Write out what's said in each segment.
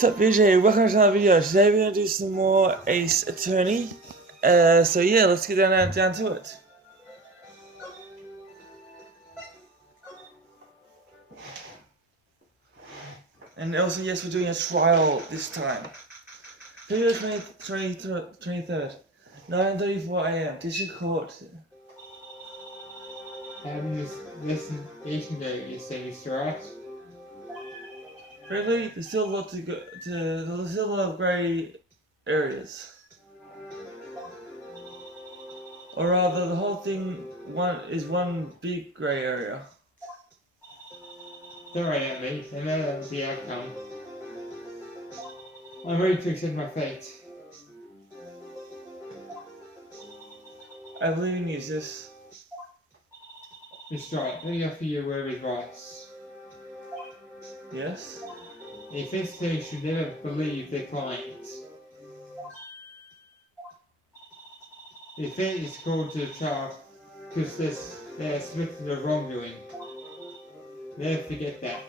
What's up, BJ? Welcome to another video. Today we're going to do some more Ace Attorney. So yeah, let's get down to it. And also, yes, we're doing a trial this time. February 23rd, 9:34 AM, District Court. This investigation that you say, Mr. Wright? Frankly, there's still a lot to go. There's still a lot of grey areas. Or rather, the whole thing is one big grey area. Don't worry about me. I know that was the outcome. I'm ready to accept my fate. I believe in you, sis. Mr. Wright, let me offer you a word of advice. Yes? The defense attorney should never believe their clients. The defendant is called to the trial because they are suspected of wrongdoing. Never forget that.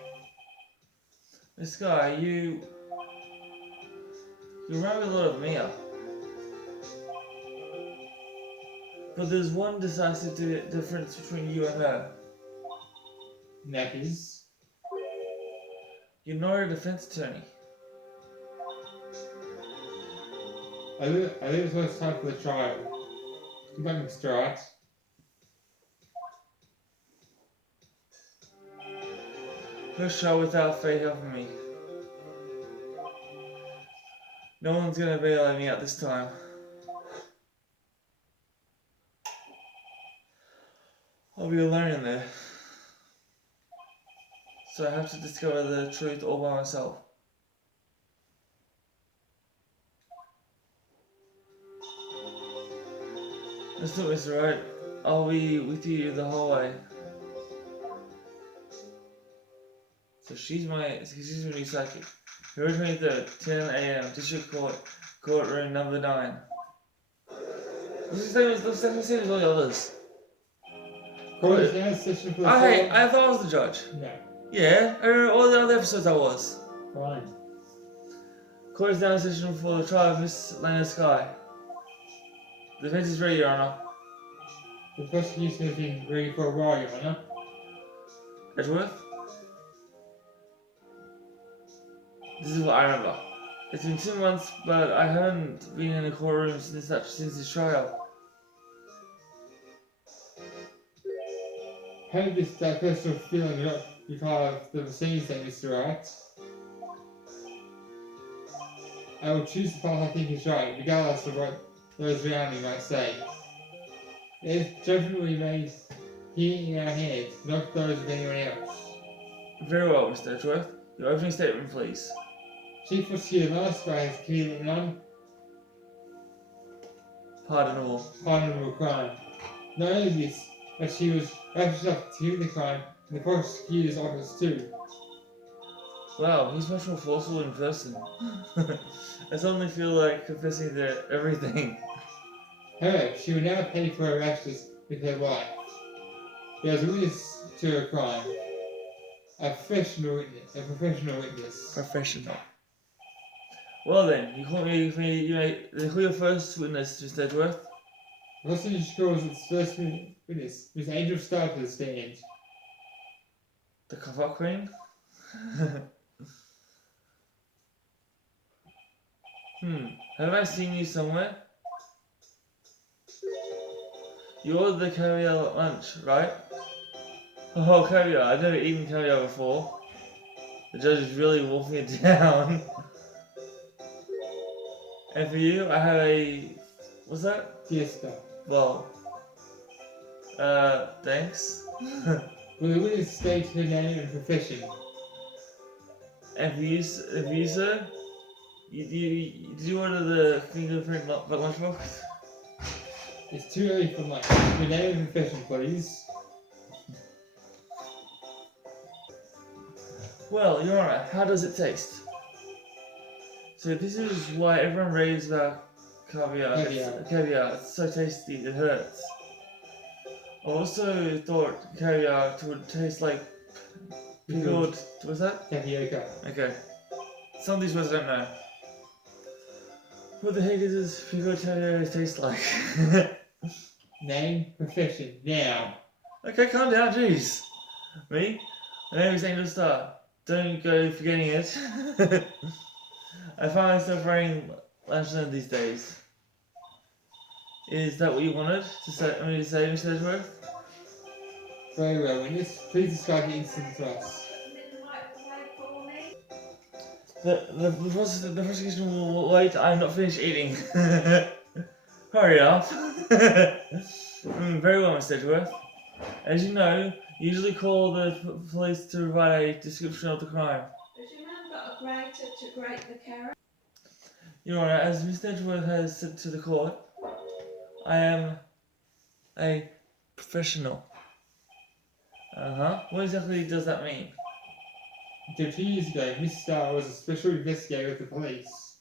This guy, you remind me a lot of Mia. But there's one decisive difference between you and her. And that is... You're not a defense attorney. I think it's almost time for the trial. Good luck, Mr. Wright. First trial without Faye helping me. No one's gonna bail me out this time. I'll be alone in there. So I have to discover the truth all by myself. Let's do it, Mr. Wright. I'll be with you the whole way. So she's my new psychic. February 23rd, 10 AM, District Court, courtroom number 9. What's the same as all the others? Court is now session for the Hey, I thought I was the judge. No. Yeah, I remember all the other episodes I was. Fine. Court is now in session for the trial of Miss Lena Sky. The defense is ready, Your Honor. The prosecution has been ready for a while, Your Honor. Edgeworth? This is what I remember. It's been 2 months, but I haven't been in the courtroom since this trial. How did this personal feeling be part of the proceedings then, Mr. Wright? I will choose the path I think is right, regardless of what those around me might say. It is judgment we made here in our heads, not those of anyone else. Very well, Mr. Edgeworth. Your opening statement, please. Chief Prosecutor Last Guy has committed an unpardonable crime. Not only this, but she was righteous enough to commit the crime in the prosecutor's office too. Wow, he's much more forceful in person. I suddenly feel like confessing to everything. However, she will now pay for her actions with her life. There is a witness to her crime. A professional witness. Professional. Well then, you call your first witness, Mr. Edgeworth. The hostage calls its first witness, Miss Angel Star, to the stand. The cover queen? Have I seen you somewhere? You ordered the caviar at lunch, right? Oh, caviar. I've never eaten caviar before. The judge is really wolfing it down. And for you, I have a... What's that? Fiesta. Well... thanks. Will the witness state her name and profession? And for you, sir? Did you order the fingerprint lunchbox? It's too early for lunch. Your name and profession, please. Well, Your Honor, how does it taste? So this is why everyone raves about caviar. Caviar, it's so tasty, it hurts. I also thought caviar would taste like pickled... What's that? Tapioca. Okay. Some of these words I don't know. What the heck does pico caviar taste like? Name, profession, now. Okay, calm down, jeez. Me? My name is Angel Star. Don't go forgetting it. I find myself wearing luncheon these days. Is that what you wanted to say, me to say, Mr. Edgeworth? Very well, witness. Please describe the incident to us. The prosecution will wait. I'm not finished eating. Hurry up. Very well, Mr. Edgeworth. As you know, you usually call the police to provide a description of the crime. Has your man got a grater to grate the carrot? Your Honour, as Mr. Edgeworth has said to the court, I am a professional. What exactly does that mean? Until 2 years ago, Mr. Starr was a special investigator with the police.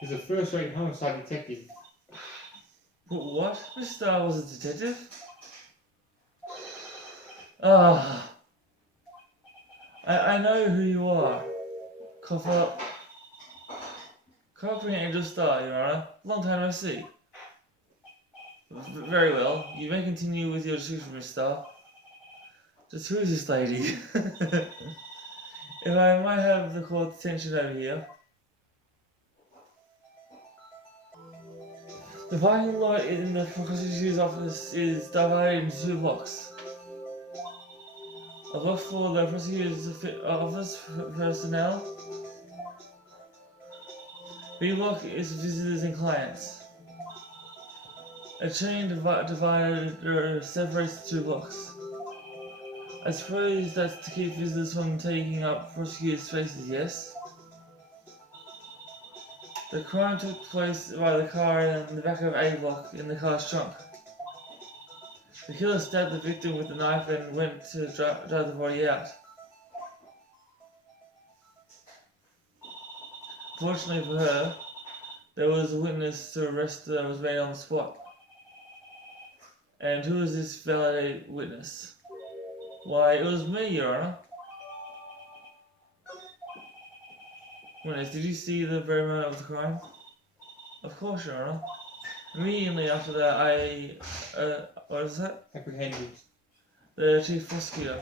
He was a first-rate homicide detective. What? Mr. Starr was a detective? Ah. I know who you are. Cough up. Copy Angel Star, Your Honour. Long time no see. Very well. You may continue with your description, Miss Star. Just who is this lady? If I might have the court's attention over here. The parking lot in the prosecutor's office is divided into 2 blocks. A block for the prosecutor's office personnel. B block is visitors and clients. A chain divider separates the 2 blocks. I suppose that's to keep visitors from taking up prosecutors' spaces, yes? The crime took place by the car in the back of A block in the car's trunk. The killer stabbed the victim with a knife and went to drive the body out. Fortunately for her, there was a witness to arrest that was made on the spot. And who is this valid witness? Why, it was me, Your Honour. Witness, did you see the very moment of the crime? Of course, Your Honour. Immediately after that, I, what is that? Apprehended. The chief prosecutor.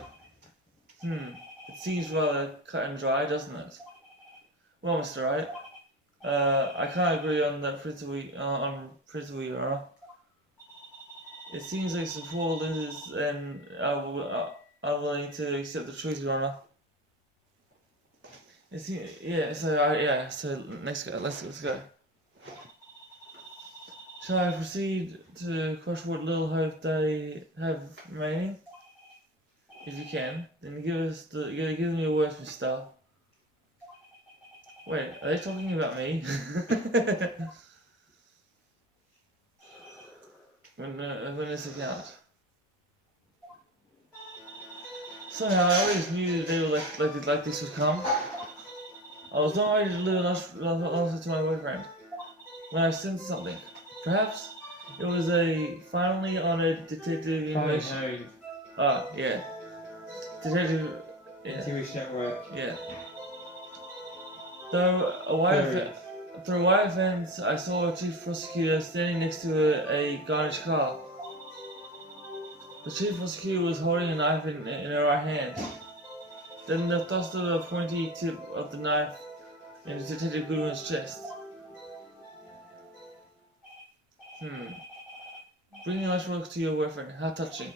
It seems rather cut and dry, doesn't it? Well, Mr. Wright, I can't agree on that principle, Your Honour. It seems like some poor losers and are willing to accept the truth, Your Honour. It seems, so next go, let's go. Shall I proceed to crush what little hope they have remaining? If you can, then give me your words, Miss Star. Wait, are they talking about me? Witness account. Somehow I always knew that they were like this would come. I was not ready to live an to my boyfriend when I sensed something. Perhaps it was a finally honored detective information. Yeah. Detective. Yeah. Intuition at work. Yeah. Through a wire fence, I saw a chief prosecutor standing next to a garnished car. The chief prosecutor was holding a knife in her right hand. Then the thrust of the pointy tip of the knife into Detective Goodwin's chest. Bringing lunchbox to your boyfriend. How touching.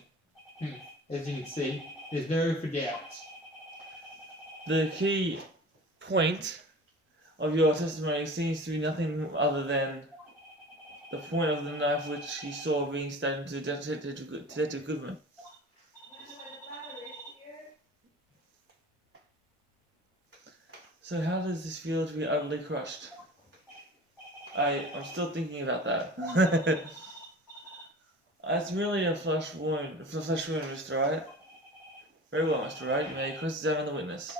As you can see, there's no room for doubt. The key point of your testimony seems to be nothing other than the point of the knife which he saw being stabbed into Detective Goodwin. So how does this feel to be utterly crushed? I'm still thinking about that. It's merely a flesh wound, Mr. Wright. Very well, Mr. Wright. You may cross-examine the witness.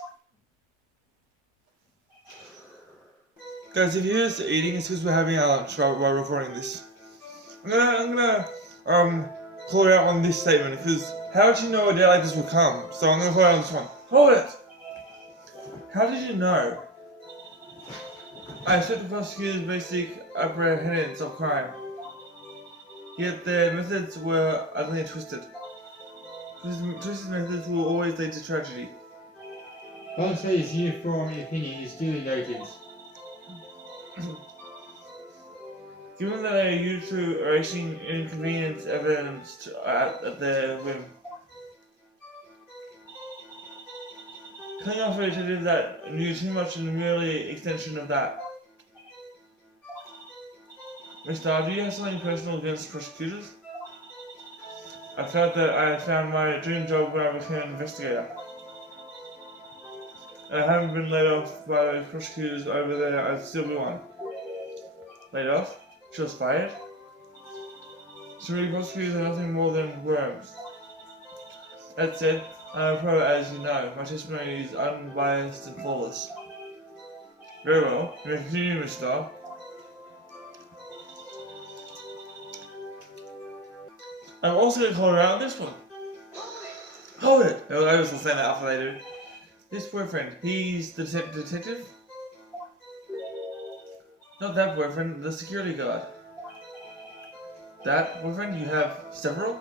Guys, if you hear us eating, it's because we're having our lunch while recording this. I'm gonna call it out on this statement, because how did you know a day like this would come? So I'm gonna call it out on this one. Hold it! How did you know I accept the prosecutor's basic apprehensions of crime. Yet their methods were utterly twisted. Twisted methods will always lead to tragedy. Policy's uniform opinion is duly noted. Given that they are used to erasing inconvenience evidence at their whim. Coming off a detective that knew too much in the merely extension of that. Mr. Do you have something personal against prosecutors? I felt that I had found my dream job when I became an investigator. I haven't been laid off by those prosecutors over there, I'd still be one. Laid off? She was fired? So many prosecutors are nothing more than worms. That said, I'm a pro, as you know. My testimony is unbiased and flawless. Very well. You may continue, Miss Starr. I'm also going to call her out on this one. Hold it! Oh, I was saying that after they do. This boyfriend, he's the detective? Not that boyfriend, the security guard. That boyfriend? You have several?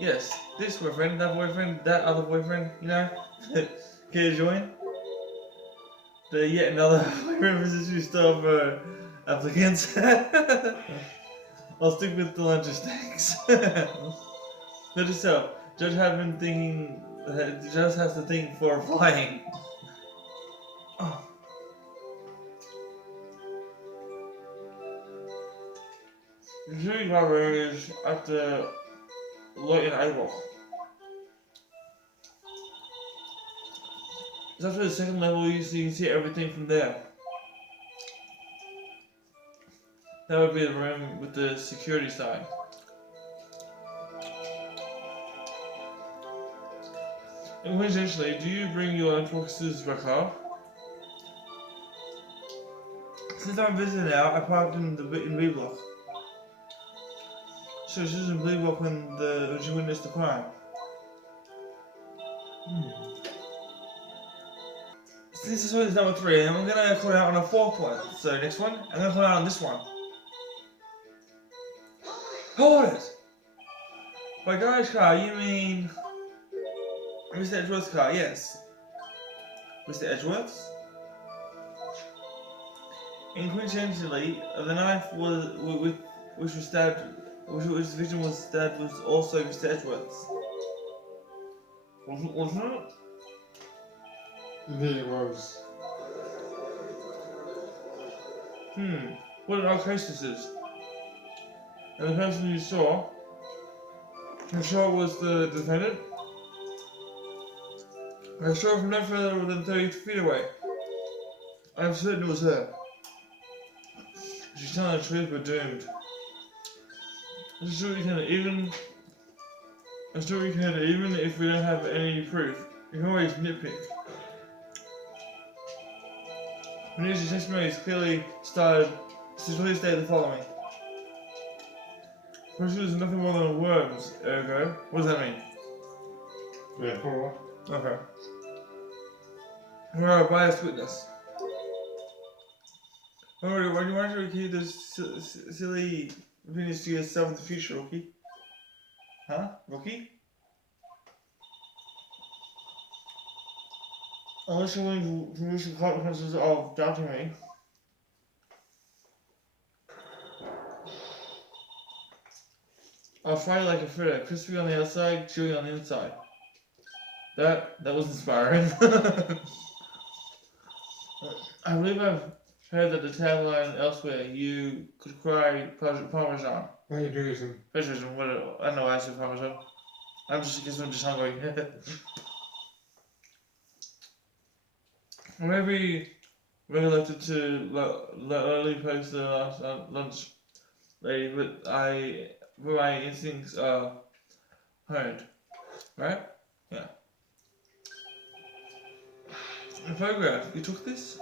Yes, this boyfriend, that other boyfriend, you know? Can you join? The yet another boyfriend position still for applicants. I'll stick with the lunches, thanks. Note yourself, Judge has been thinking, the judge has to think for applying. Oh. The jury driver is at the Lloyd and Eyeball. It's after the second level, so you can see everything from there. That would be the room with the security sign. And coincidentally, do you bring your lunchboxes by car? Since I'm visiting now, I parked in B block. So she was in B block when she witnessed the crime. Since this one is number 3, I'm gonna call it out on a 4th one. So next one, I'm gonna call it out on this one. Hold it! By garage car, you mean Mr. Edgeworth's car? Yes. Mr. Edgeworth's? And coincidentally, the knife which the victim was stabbed was also Mr. Edgeworth's. Wasn't it? Indeed it was. What an odd case this is. And the person you saw, I'm sure it was the defendant. I saw her from no further than 30 feet away. I'm certain it was her. She's telling the truth, we're doomed. I'm sure we can, even if we don't have any proof, we can always nitpick. Minister testimony is clearly stated the following. Prosecutors are nothing more than worms, ergo. What does that mean? Yeah, for Okay. You're a biased witness. Why do you want to repeat those silly opinions to yourself in the future, Rookie? Huh? Rookie? Unless you're willing to risk the consequences of doubting me. I'll fry you like a fritter, crispy on the outside, chewy on the inside. That was inspiring. I believe I've heard that the tagline elsewhere, you could cry Parmesan. plagiarism. Plagiarism, I don't know why I said Parmesan. I guess I'm just hungry. Maybe recollected to lowly post the last lunch lady, but my instincts are honed. Right? Yeah. The photograph, you took this?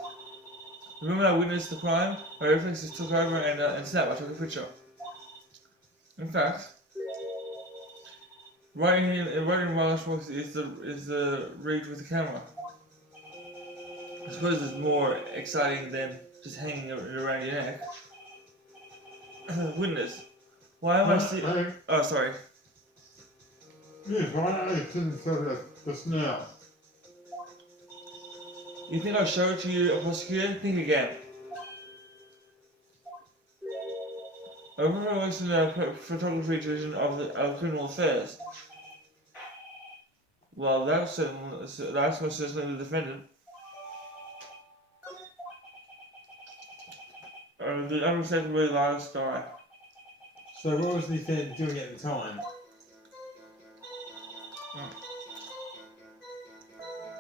Remember I witnessed the crime? My reflexes took over and snap, I took a picture. In fact, writing in my lunchbox is the read with the camera. I suppose it's more exciting than just hanging around your neck. Witness, why am I seeing? Oh, sorry. Yes, why not I didn't say that just now? You think I'll show it to you, prosecutor? Think again. I remember I works in the photography division of criminal affairs. Well, that's most certainly the defendant. The unmistakably large guy. So what was the defendant doing at the time?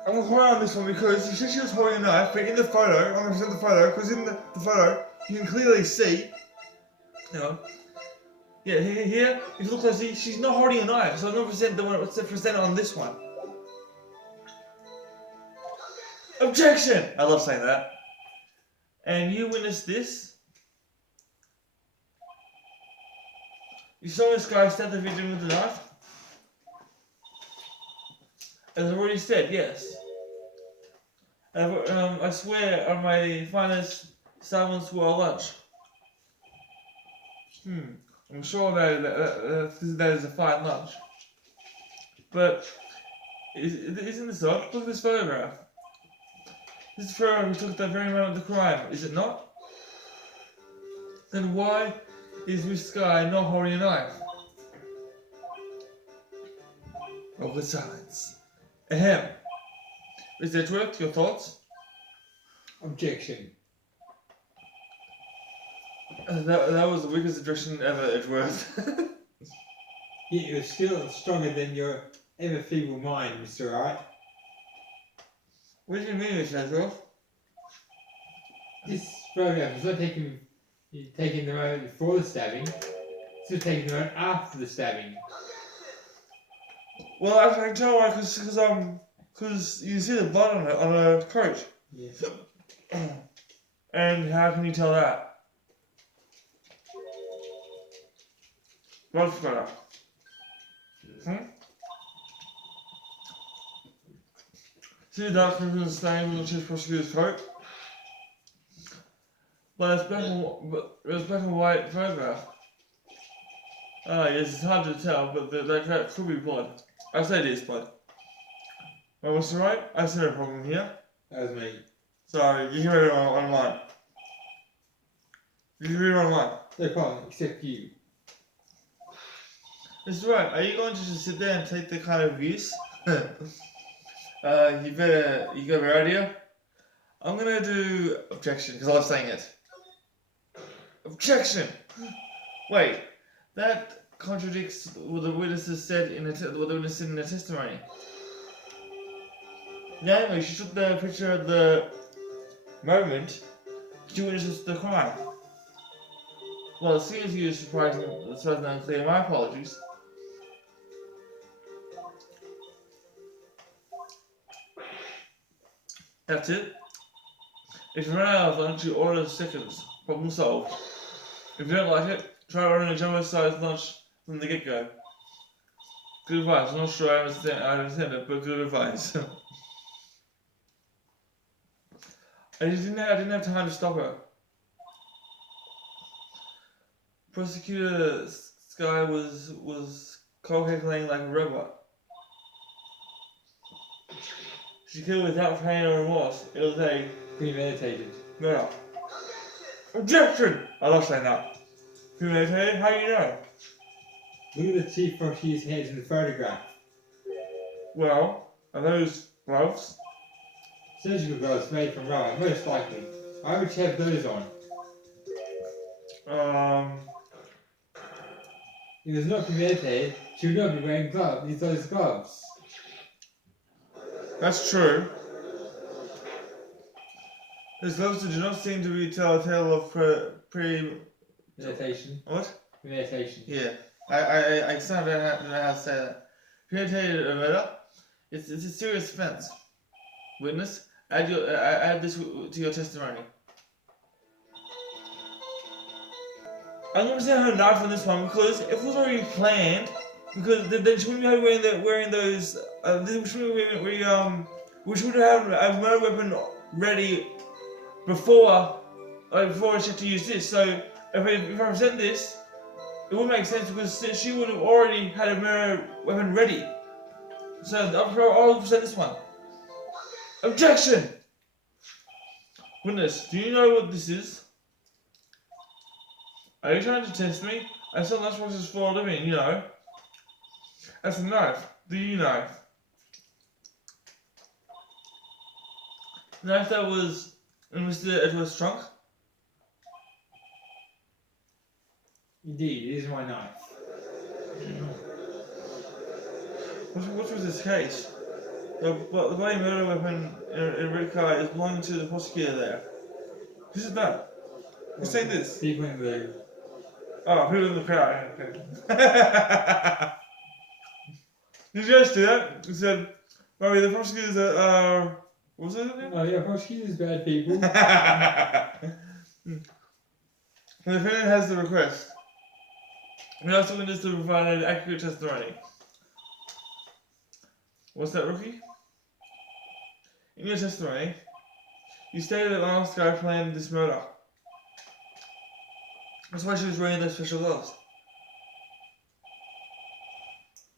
I'm gonna cry on this one because she said she was holding a knife, but in the photo, I'm gonna present the photo, because in the photo, you can clearly see, you know, Yeah, here, if you look closely, she's not holding a knife, so I'm going to present the one that's presented on this one. Objection! I love saying that. And you witnessed this. You saw this guy stab the victim with a knife? As I've already said, yes. I swear on my finest salmon swirl lunch. I'm sure that is a fine lunch. But isn't this odd? Look at this photograph. This photo we took at the very moment of the crime, is it not? Then why is this guy not holding a knife? Over silence. Ahem. Is Edgeworth, your thoughts? Objection. That was the weakest objection ever, Edgeworth. Yet you're still stronger than your ever feeble mind, Mr. Wright. What do you mean, Mr. Edgeworth? This photograph is not taken the moment before the stabbing, it's taken the moment after the stabbing. Well, I can tell why, because you see the blood on her coat. Yes. And how can you tell that? Blood splatter. See the dark crimson stain on the chief prosecutor's coat? But it's black and white photograph. Yes, it's hard to tell, but that could be blood. I say it is blood. Well, Mr. Wright, I see no problem here. That was me. Sorry, you can read it online. You can read it online. No problem, except you. Mr. Wright, are you going to just sit there and take the kind of abuse? You got a idea? I'm gonna do objection, because I love saying it. Objection! Wait, that contradicts what the witnesses said in the testimony. Namely, she took the picture of the moment she witnessed the crime. Well, as soon as you surprised and unclear, my apologies. That's it. If you run out of lunch, you order seconds. Problem solved. If you don't like it, try ordering a jumbo-sized lunch from the get-go. Good advice. I'm not sure I understand it, but good advice. I didn't have time to stop her. Prosecutor Sky was calculating like a robot. She killed without pain or remorse. It was a Premeditated. murder. Objection! I love saying that. Premeditated? How do you know? Look at the chief prosecutor's hands in the photograph. Well, are those gloves? Surgical gloves made from rubber, most likely. Why would you have those on? If it's not premeditated, she would not be wearing those gloves. That's true. Those gloves do not seem to be tell a tale of Meditation. What? Meditation. Yeah. I still don't know how to say that. Premeditated murder? It's a serious offense. Witness, add this to your testimony. I'm going to say her knife on this one because if it was already planned, because then she wouldn't be wearing those. We should have a murder weapon ready before before she had to use this. So if I present this, it would make sense because she would have already had a mirror weapon ready. So I'll present this one. Objection! Witness, do you know what this is? Are you trying to test me? I sell lunchboxes for a living, you know. That's a knife. Do you know? The knife that was in Mr. Edward's trunk? Indeed, it is my knife. What was this case? The bloody murder weapon in a red car is belonging to the prosecutor there. Who's that? Who's saying this? People in the... Oh, people in the crowd. Okay. Did you guys do that? He said, "Mary, the prosecutors are what was it again?" Oh yeah, prosecutors bad people. And the defendant has the request. We ask the witness to provide an accurate testimony. What's that, rookie? In your testimony, you stated that last guy planned this murder. That's why she was wearing those special gloves.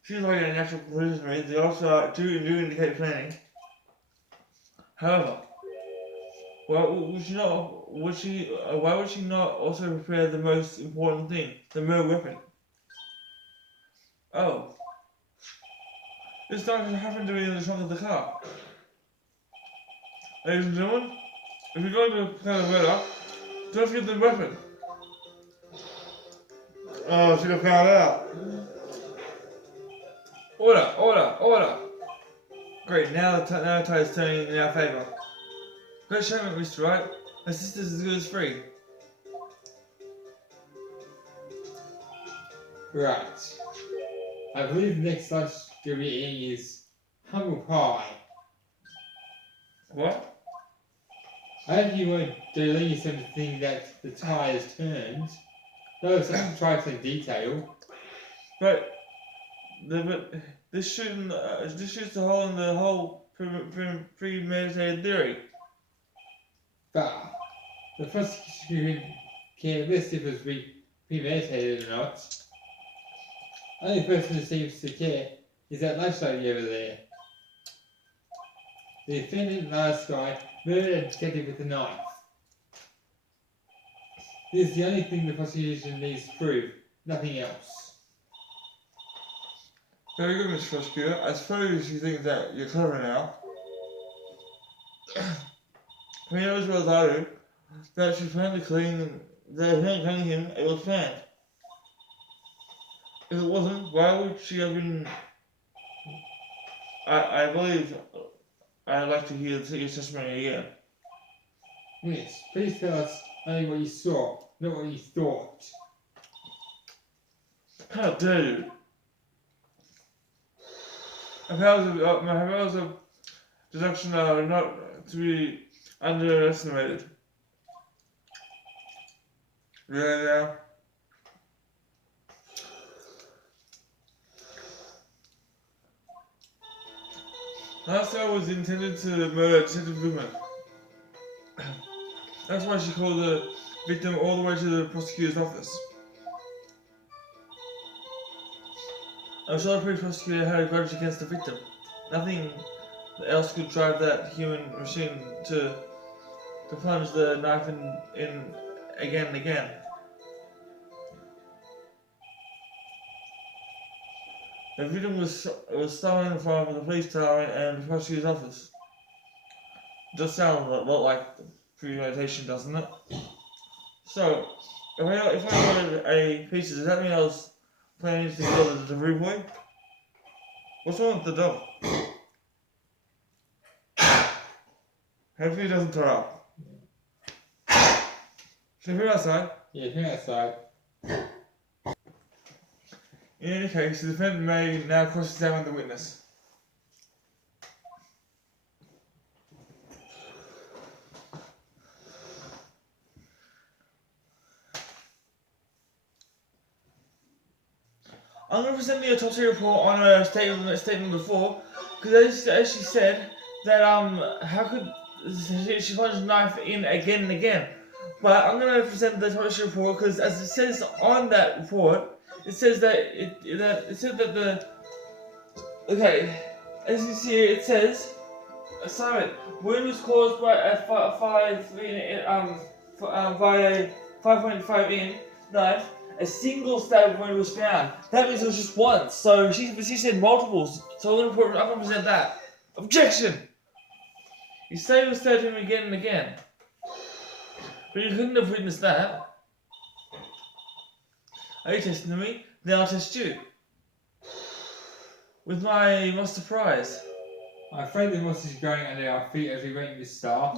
She was like a natural policeman. They also do indicate planning. However, why would she not? Why would she not also prepare the most important thing, the murder weapon? Oh, this knife happened to be in the trunk of the car. Ladies and gentlemen, if you're going to plan a murder, don't forget the weapon. Oh, she got found out. Order. Great, now the tide is turning in our favour. Great showman, Mr. Wright. My sister's as good as free. Right. I believe the next lunch you'll be eating is humble pie. What? I hope you won't delay yourself to think that the tide has turned. Though it's such a trifling detail. But this shoots a hole in the whole premeditated theory. But the prosecution care less if it was premeditated or not. Only person who seems to care is that lunch lady over there. The defendant last guy murdered a detective with a knife. This is the only thing the prosecution needs to prove, nothing else. Very good, Mr. Prosecutor. I suppose you think that you're clever now. You know as well as I do that she planned to clean him, it was planned. If it wasn't, why would she have been... I believe I'd like to hear your testimony again. Yes, please tell us only what you saw, not what you thought. How dare you? My powers of deduction are not to be underestimated. Really now? Last guy was intended to murder Detective Goodman. That's why she called the victim all the way to the prosecutor's office. I'm sure the prosecutor had a grudge against the victim. Nothing else could drive that human machine to plunge the knife in again and again. The victim was stolen in front of the police tower and the prosecutor's office. It does sound a lot like premeditation, doesn't it? So, if I ordered a pizza, does that mean I was planning to kill the delivery boy? What's wrong with the dog? Hopefully it doesn't turn up. Should I put it outside? Yeah, come outside. In any case, the defendant may now cross-examine the witness. I'm going to present the autopsy report on a statement before, because as she said that how could she plunge the knife in again and again? But I'm gonna present the autopsy report because, as it says on that report, it says that the as you see here, it says assignment wound was caused by a 5.5 knife. A single stab wound was found. That means it was just once. So she said multiples. So I'm gonna present that. Objection. You say you stabbed him again and again, but you couldn't have witnessed that. Are you testing me? Then I'll test you. With my monster prize. I'm afraid the monster's growing under our feet as we wait this star.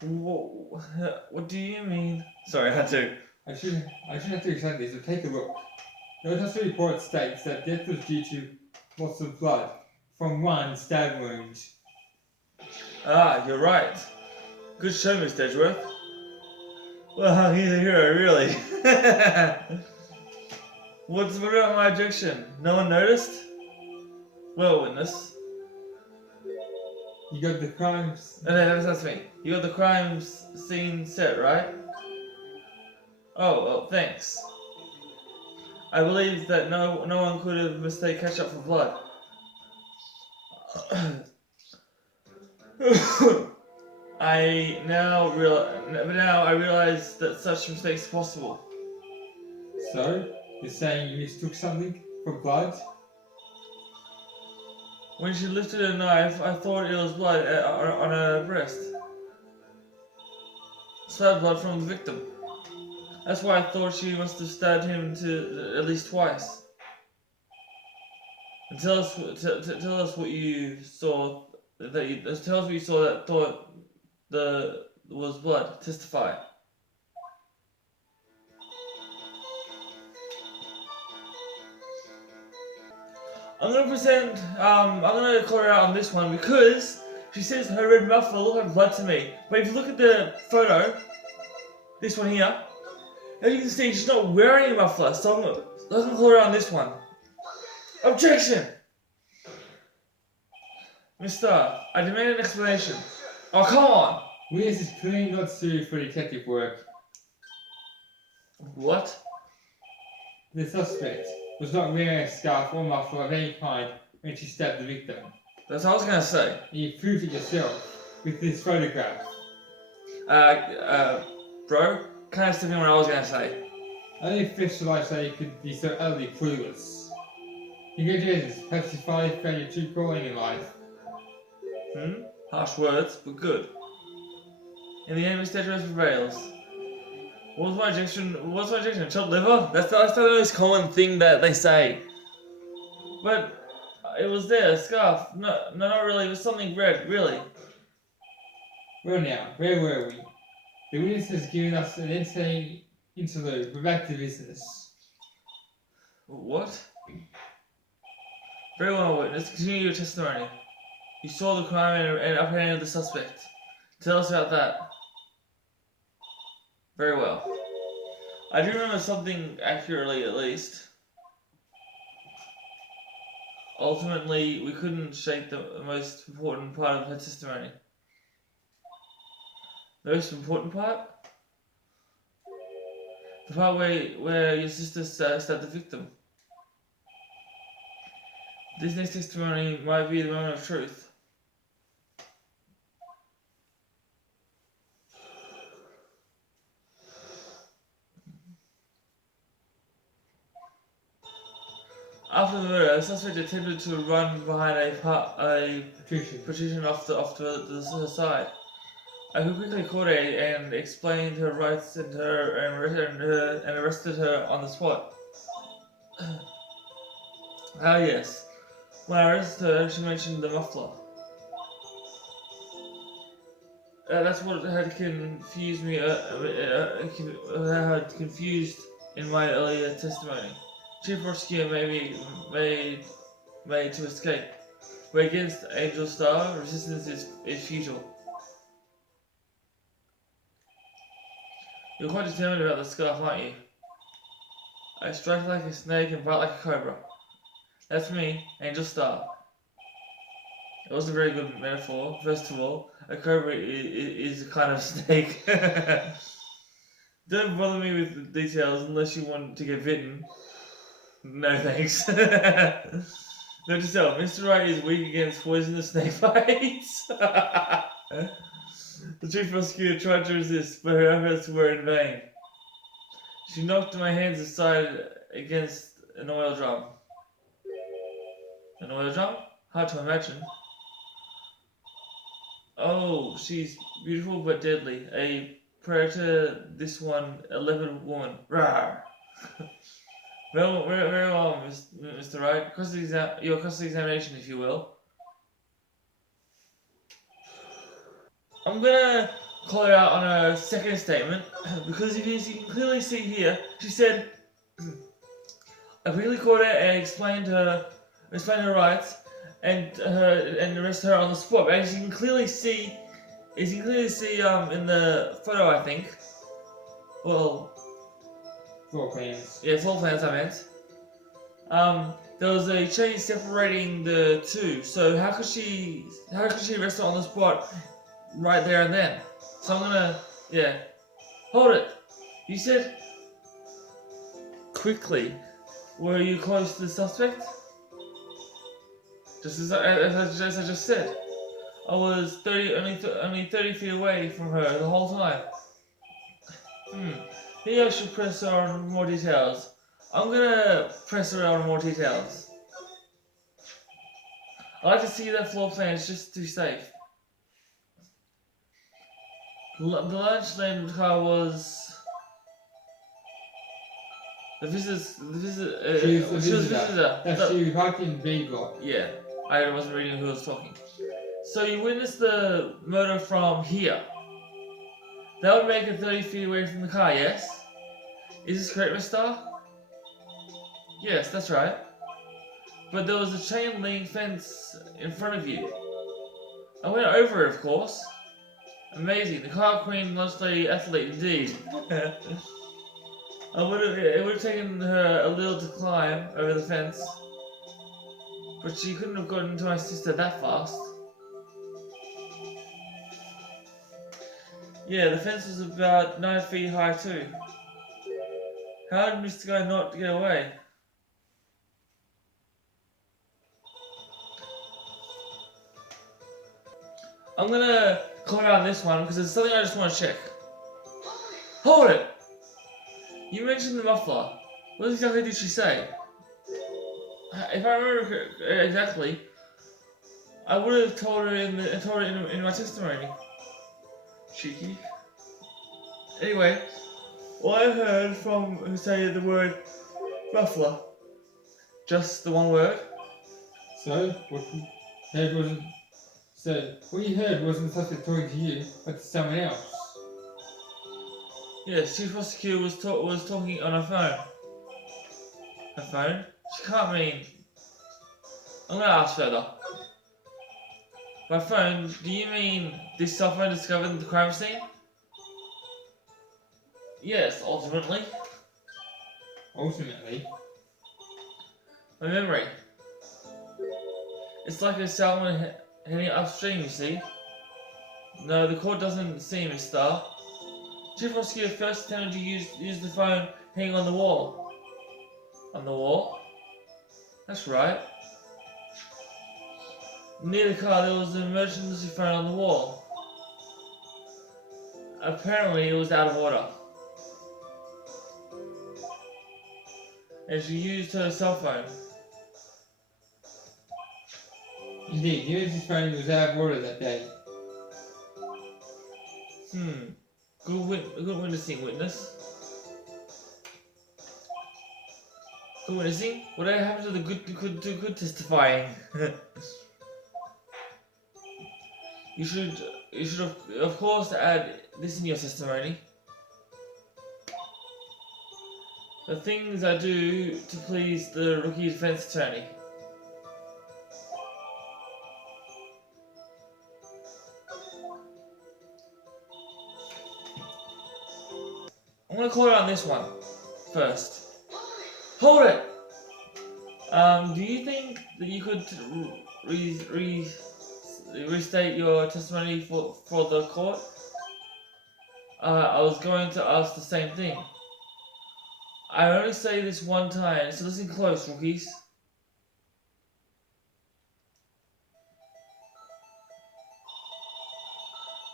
What do you mean? Sorry, I had to. I should have to extend this, but take a look. The autopsy report states that death was due to loss of blood from one stab wound. Ah, you're right. Good show, Mr. Edgeworth. Well, he's a hero, really. What about my objection? No one noticed? Well, witness. You got the crimes. No, that's me. You got the crime scene set, right? Oh, well, thanks. I believe that no one could have mistaken ketchup for blood. Now I realize that such mistakes are possible. So, you're saying you mistook something for blood? When she lifted a knife, I thought it was blood on her breast. Stabbed blood from the victim. That's why I thought she must have stabbed him at least twice. And tell us what you saw. Tell us what you saw that thought was blood. Testify. I'm gonna call her out on this one because she says her red muffler looked like blood to me. But if you look at the photo, this one here, as you can see, she's not wearing a muffler. So I'm gonna call her out on this one. Objection! Mister, I demand an explanation. Oh, come on! Williams is clearly not suited for detective work. What? The suspect was not wearing a scarf or muffler of any kind when she stabbed the victim. That's what I was gonna say. And you proved it yourself with this photograph. Bro, kind of stepping on what I was gonna say. Only a professional lifestyle could be so utterly clueless. Congratulations, perhaps you finally found your true calling in life. Harsh words, but good. In the end, Mr. Edgeworth prevails. What was my objection? Chopped liver? That's the most common thing that they say. But it was there, a scarf. No, not really. It was something red, really. Well now, where were we? The witness has given us an entertaining interlude. We're back to business. What? Very well, witness. Continue your testimony. You saw the crime and apprehended the suspect. Tell us about that. Very well. I do remember something accurately, at least. Ultimately, we couldn't shake the most important part of her testimony. The most important part? The part where your sister stabbed the victim. This next testimony might be the moment of truth. After the murder, the suspect attempted to run behind a patrician off to the side. I quickly caught her and explained her rights and arrested her on the spot. Ah yes. When I arrested her, she mentioned the muffler. That's what had confused me. Had confused in my earlier testimony. Chief prosecutor made to escape. But against Angel Star, resistance is futile. You're quite determined about the scarf, aren't you? I strike like a snake and bite like a cobra. That's me, Angel Star. It wasn't a very good metaphor. First of all, a cobra is a kind of snake. Don't bother me with the details unless you want to get bitten. No thanks. Note to self, Mr. Wright is weak against poisonous snake bites. The chief prosecutor tried to resist, but her efforts were in vain. She knocked my hands aside against an oil drum. An oil drum? Hard to imagine. Oh, she's beautiful but deadly. A predator, this one, a leopard woman. Rawr! Very well, Mr. Wright. Your cross-examination, if you will. I'm gonna call her out on her second statement, because if you can clearly see here, she said, I quickly caught her and explained her rights and arrested her on the spot. But as you can clearly see, in the photo, I think. Well, Floor plans. yeah, floor plans I meant. There was a chain separating the two. So how could she arrest her on the spot right there and then? So I'm gonna, hold it. You said quickly. Were you close to the suspect? Just as I just said. I was only 30 feet away from her the whole time. Maybe I should press her on more details. I'm gonna press her on more details. I like to see that floor plans just to be safe. The lunch lane car was. She was a visitor. She parked in B block. Yeah, I wasn't reading who was talking. So you witnessed the murder from here. That would make it 30 feet away from the car, yes? Is this correct, Mr.? Yes, that's right. But there was a chain link fence in front of you. I went over it, of course. Amazing, the car queen, lunch lady, athlete indeed. It would have taken her a little to climb over the fence, but she couldn't have gotten to my sister that fast. Yeah, the fence was about 9 feet high too. How did Mr. Guy not get away? I'm gonna comment on this one because there's something I just want to check. Hold it! You mentioned the muffler. What exactly did she say? If I remember exactly, I would have told her in my testimony. Cheeky. Anyway, what I heard from who say the word muffler, just the one word. So what you heard wasn't suspect talking to you, but to someone else. Yes, chief prosecutor was talking on her phone. Her phone? She can't mean. I'm gonna ask further. By phone, do you mean this cell phone discovered in the crime scene? Yes, ultimately. Ultimately? My memory. It's like a salmon heading upstream, you see. No, the court doesn't see, Miss Starr. Chief prosecutor first attempted to use the phone hanging on the wall. On the wall? That's right. Near the car there was an emergency phone on the wall. Apparently it was out of order. And she used her cell phone. Indeed, the emergency phone was out of order that day. Good witnessing, witness. Good witnessing? Whatever happened to the good testifying? You should of course add this in your testimony. The things I do to please the rookie defense attorney. I'm gonna call it on this one first. Hold it! Do you think that you could restate your testimony for the court? I was going to ask the same thing. I only say this one time, so listen close, rookies.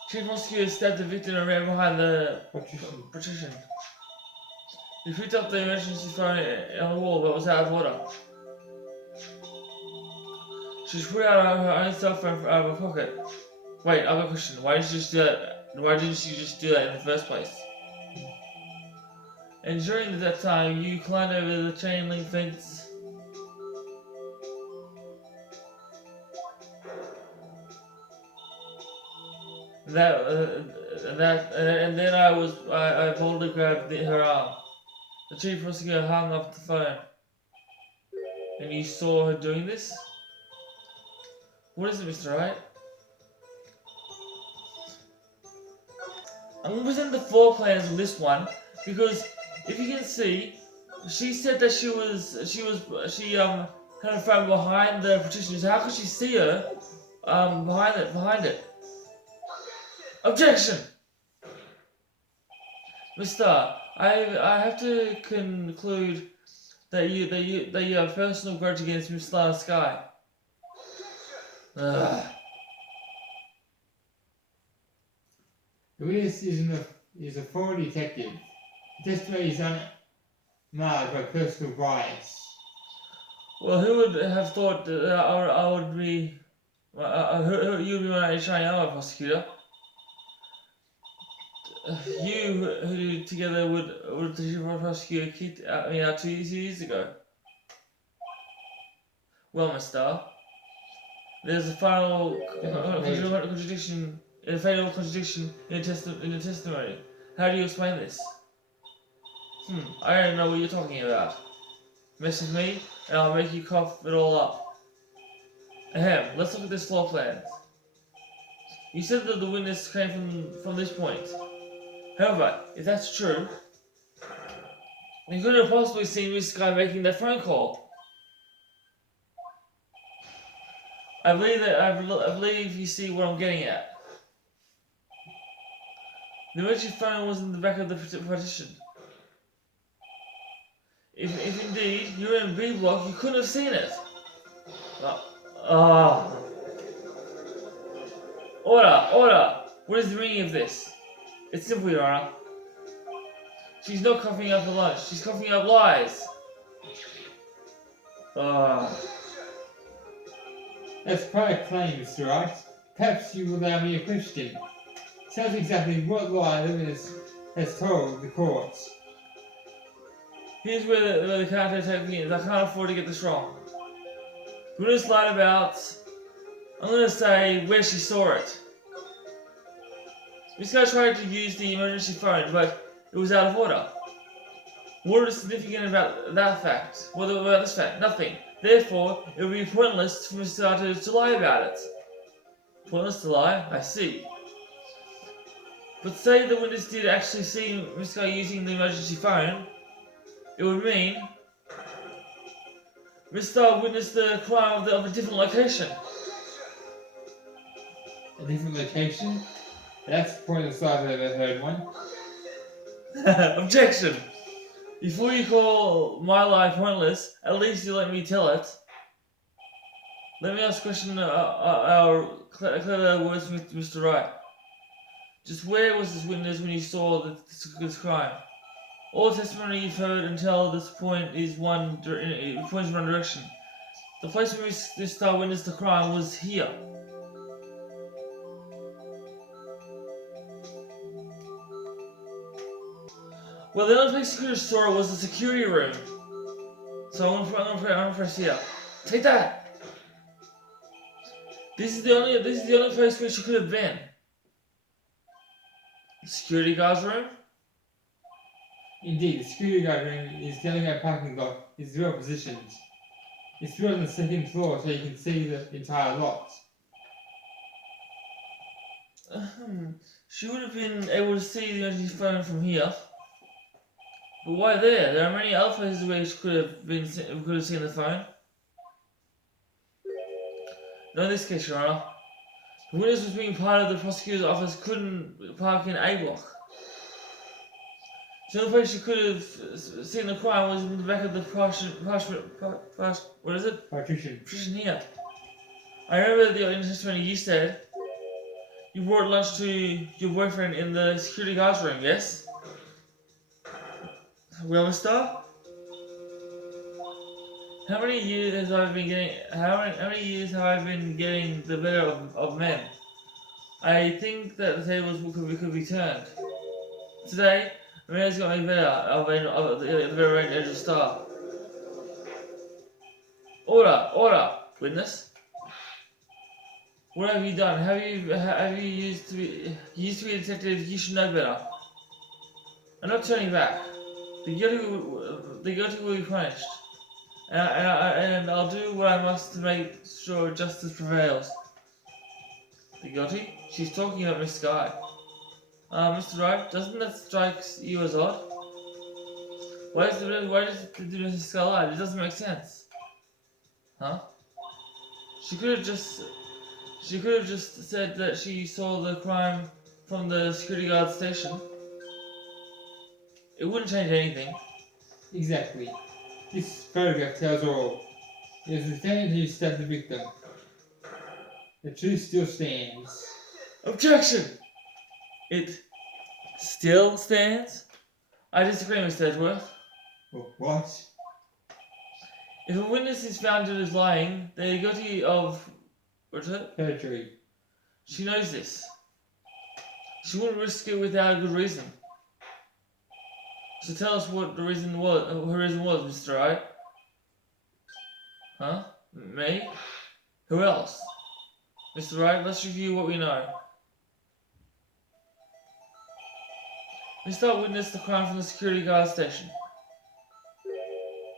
Chief Prosecutor stabbed the victim and ran behind the patrician. He picked up the emergency phone on the wall, but it was out of order. She just put out her own cell phone out of her pocket. Wait, I've got a question. Why didn't she just do that? Why didn't she just do that in the first place? And during that time, you climbed over the chain link fence. And then I boldly grabbed her arm. The chief prosecutor hung up the phone. And you saw her doing this? What is it, Mr. Wright? I'm gonna present the floor plans on this one because if you can see, she said that she had her phone behind the petition. So how could she see her behind it? Objection! Mr. I have to conclude that you have a personal grudge against Miss Lana Sky. Ugh. The witness is a foreign detective. The testimony is unmarred by personal bias. Well, who would have thought that I would be... you would be my shining armor, prosecutor? You who together would the prosecutor kicked me out 2 years ago. Well, Mr. There's a final contradiction. A fatal contradiction in the testimony. How do you explain this? I don't know what you're talking about. Mess with me, and I'll make you cough it all up. Ahem, let's look at this floor plan. You said that the witness came from this point. However, if that's true, you couldn't have possibly seen this guy making that phone call. I believe you see what I'm getting at. The emergency phone was in the back of the partition. If indeed you were in B block, you couldn't have seen it. Order! What is the meaning of this? It's simple, Your Honor. She's not coughing up her lunch. She's coughing up lies. That's quite a claim, Mr. Wright. Perhaps you will allow me a question. Tell us exactly what lie the witness has told the court. Here's where the character taking is. I can't afford to get this wrong. The witness lied about... I'm going to say where she saw it. This guy tried to use the emergency phone, but it was out of order. What is significant about that fact? What about this fact? Nothing. Therefore, it would be pointless for Mr. Arthur to lie about it. Pointless to lie? I see. But say the witness did actually see Miss Guy using the emergency phone, it would mean Mr. witnessed the crime of a different location. A different location? That's the pointless lie I've ever heard one. Objection! Before you call my lie pointless, at least you let me tell it. Let me ask a question, our clever words with Mr. Wright. Just where was this witness when you saw this crime? All the testimony you've heard until this point points in one direction. The place where this star witnessed the crime was here. Well, the only place you could have saw it was the security room. So I'm gonna press here. Take that. This is the only place where she could have been. The security guard's room. Indeed, the security guard room is the underground parking lot. It's well positioned. It's built on the second floor, so you can see the entire lot. She would have been able to see the emergency phone from here. But why there? There are many other places where she could have seen the phone. Not in this case, Your Honor. The witness was being part of the prosecutor's office couldn't park in A block. The only place she could have seen the crime was in the back of the what is it? Partition here. I remember the testimony you said you brought lunch to your boyfriend in the security guard's room, yes? Well, mister? How many years have I been getting? How many years have I been getting the better of men? I think that the tables could be turned. Today, a man's got me better of the very range edge of star. Order, witness. What have you done? Have you used to be a detective? You should know better. I'm not turning back. The guilty will be punished. And I'll do what I must to make sure justice prevails. The guilty? She's talking about Miss Guy. Mr. Wright, doesn't that strike you as odd? Why does it do Mrs. Sky lie? It doesn't make sense. Huh? She could have just said that she saw the crime from the security guard station. It wouldn't change anything. Exactly. This photograph tells all. It was the defendant who stabbed the victim. The truth still stands. Objection! It still stands? I disagree, Mr. Edgeworth. What? If a witness is found as lying, they are guilty of... what's it? Perjury. She knows this. She wouldn't risk it without a good reason. So tell us what her reason was, Mr. Wright. Huh? Me? Who else? Mr. Wright, let's review what we know. Mr. witnessed the crime from the security guard station.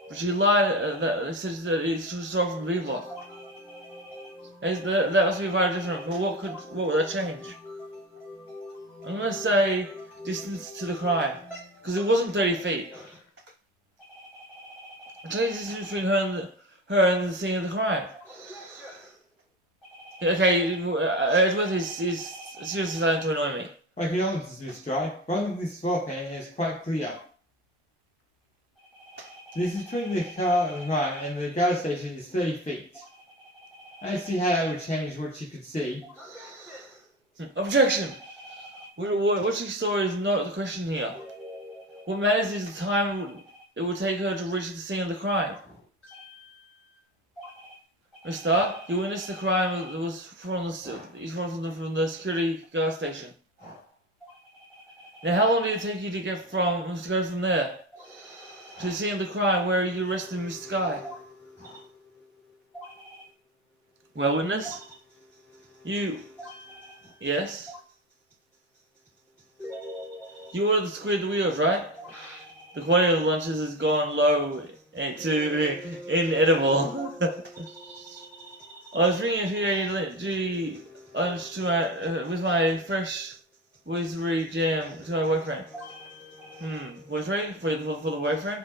But she lied that said that it was from B block. That must be very different, but what would that change? I'm gonna say distance to the crime. Because it wasn't 30 feet. I'll tell you the distance between her and the scene of the crime. Okay, Edgeworth is seriously starting to annoy me. My condolences, Mr. Wright. Running this floor plan is quite clear. The distance between the car and the crime and the guard station is 30 feet. I don't see how that would change what she could see. Objection! What she saw is not the question here. What matters is the time it would take her to reach the scene of the crime. Mister, you witnessed the crime that was from the security guard station. Now, how long did it take you to go from there to the scene of the crime where you arrested Miss Sky? Well, witness, yes. You ordered the squid wheels, right? The quality of the lunches has gone low to inedible. I was bringing a PhD lunch with my fresh whizzery jam to my boyfriend. Whizzery? For the boyfriend?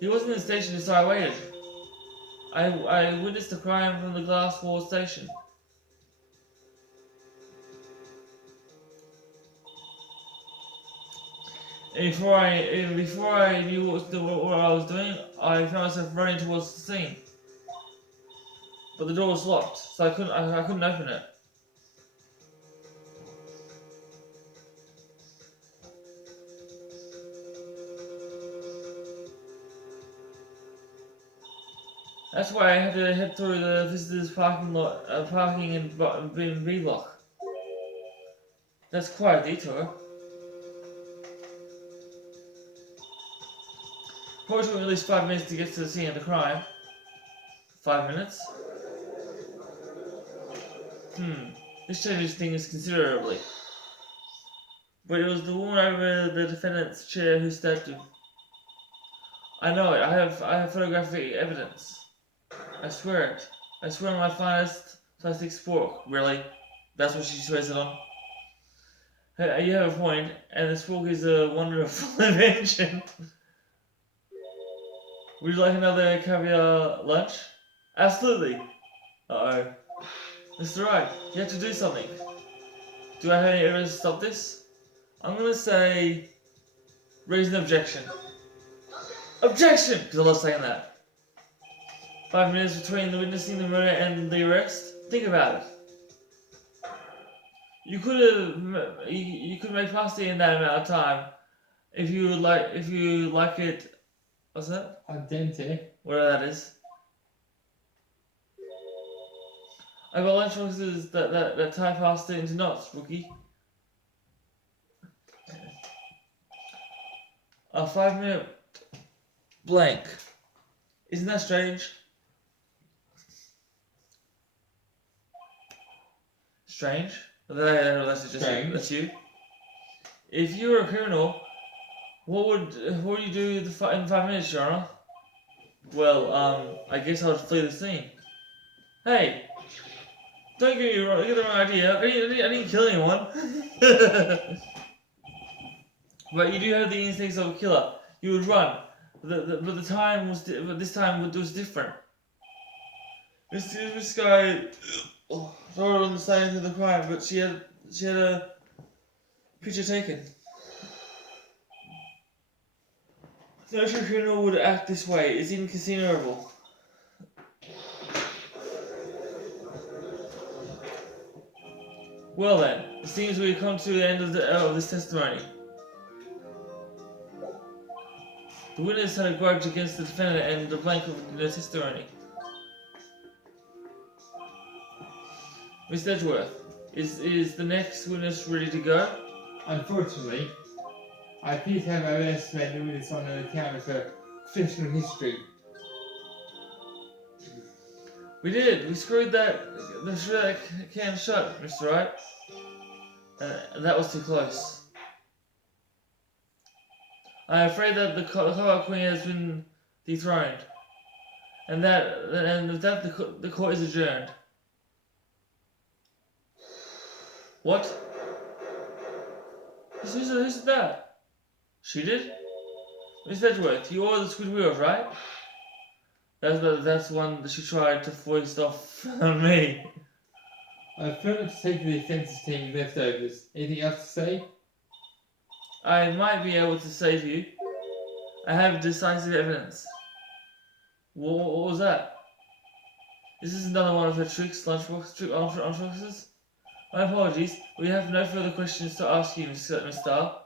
He wasn't in the station, so I waited. I witnessed the crime from the glass wall station. And before I knew what I was doing, I found myself running towards the scene. But the door was locked, so I couldn't open it. That's why I had to head through the visitors' parking in B block. That's quite a detour. Probably took at least 5 minutes to get to the scene of the crime. 5 minutes? This changes things considerably. But it was the woman over the defendant's chair who stabbed him. I know it. I have photographic evidence. I swear it. I swear on my finest plastic spork. Really? That's what she swears it on? Hey, you have a point, and the spork is a wonderful invention. Would you like another caviar lunch? Absolutely. Uh-oh. Mr. Wright, you have to do something. Do I have any evidence to stop this? I'm gonna say raise an objection. Objection! Because I love saying that. 5 minutes between the witnessing the murder and the arrest? Think about it. You could make pasta in that amount of time if you like it. What's that? Al dente. Whatever that is. I got lunchboxes that tie pasta into knots, rookie. A 5-minute blank. Isn't that strange? Strange? That's just Strange. That's you. If you were a criminal, what would you do in 5 minutes, Your Honor? Well, I guess I would flee the scene. Hey, don't get the wrong idea. I didn't kill anyone. But you do have the instincts of a killer. You would run, but this time it was different. This guy thought on the side of the crime, but she had a picture taken. No true criminal would act this way. It's inconceivable. Well then, it seems we've come to the end of this testimony. The witness had a grudge against the defendant and the blank of the testimony. Miss Edgeworth, is the next witness ready to go? Unfortunately, I appear to have overestimated the witness on an account of her professional history. We did. We screwed that can shut, Mr. Wright. That was too close. I'm afraid that the Cobalt Queen has been dethroned, and with that the court is adjourned. What? Who said that? She did? Miss Edgeworth, you ordered the squid wheels, right? That's one that she tried to foist off on me. I prefer not to take the offences team leftovers. Anything else to say? I might be able to save you. I have decisive evidence. What was that? Is this another one of her tricks, lunchboxes? My apologies. We have no further questions to ask you, Miss Starr.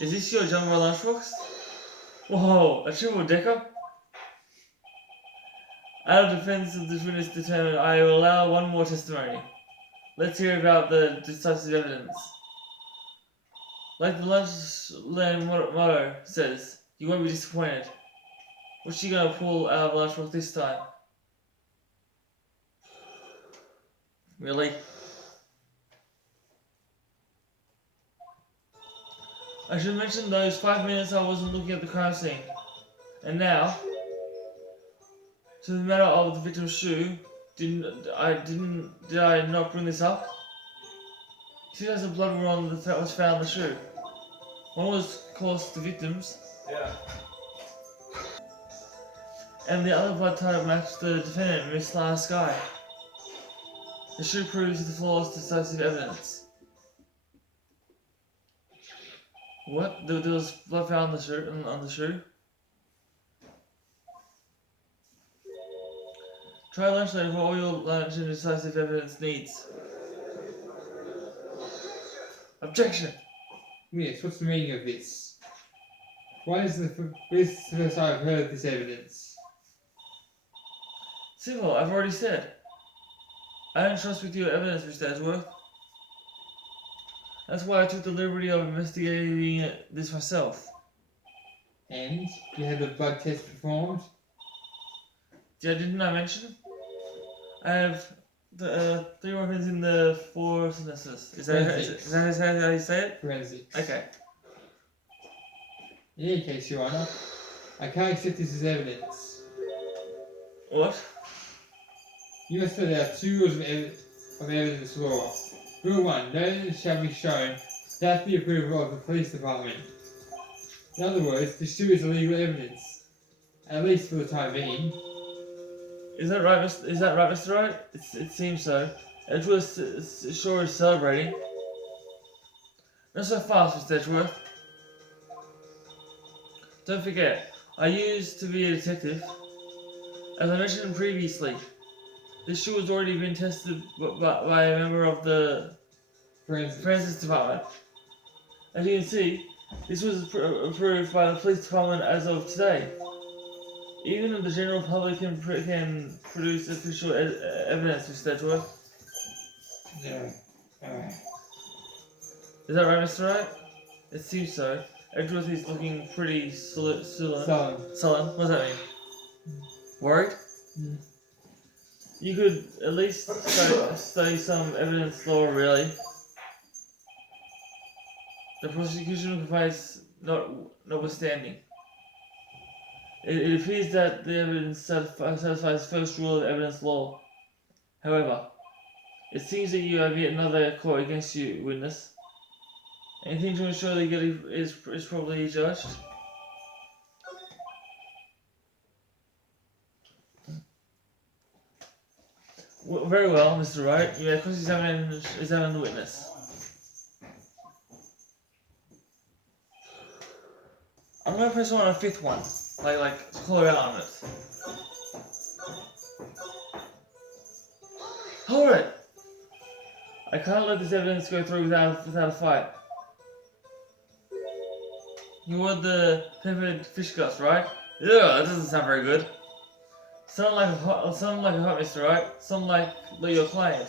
Is this your jumbo lunchbox? Whoa, a triple decker? Out of defense of this witness determined, I will allow one more testimony. Let's hear about the decisive evidence. Like the Lunchland motto says, you won't be disappointed. What's she gonna pull out of lunchbox this time? Really? I should mention those 5 minutes I wasn't looking at the crime scene. And now, to the matter of the victim's shoe, did I not bring this up? 2 days of blood were on was found in the shoe. One was caused the victim's. Yeah. And the other blood type matched the defendant, Miss Last Sky. The shoe proves the flawless decisive evidence. What? There was blood found on the shoe? Try lunch later for all your lunch and decisive evidence needs. Objection! Yes, what's the meaning of this? Why is this the first I've heard this evidence? Simple, I've already said. I don't trust with your evidence, Mr. Edgeworth. That's why I took the liberty of investigating this myself. And you had the blood test performed? Didn't I mention? I have the 3 weapons in the 4 sentences. Is that how you say it? Forensics. Okay. In any case, Your Honour, I can't accept this as evidence. What? You must set out 2 rules of evidence law. Rule 1. No evidence shall be shown without the approval of the police department. In other words, this shoe is illegal evidence. At least for the time being. Is that right, Mr. Wright? It seems so. Edgeworth sure is celebrating. Not so fast, Mr. Edgeworth. Don't forget, I used to be a detective. As I mentioned previously, this shoe has already been tested by a member of the forensics department. As you can see, this was approved by the police department as of today. Even the general public can produce official evidence, Mr. Edgeworth. Yeah. Is that right, Mr. Wright? It seems so. Edgeworth is looking pretty sullen. Sullen? What does that mean? Worried? Mm. You could at least study some evidence law, really. The prosecution provides notwithstanding. It appears that the evidence satisfies the first rule of evidence law. However, it seems that you have yet another court against you, witness. Anything to ensure that guilty is properly judged? Very well, Mr. Wright. You may cross-examine the witness. I'm gonna press on a fifth one, like to call her out on it. Hold it! I can't let this evidence go through without a fight. You want the peppered fish guts, right? Yeah, that doesn't sound very good. Sound like a hot, Mr. Wright. Sound like your client.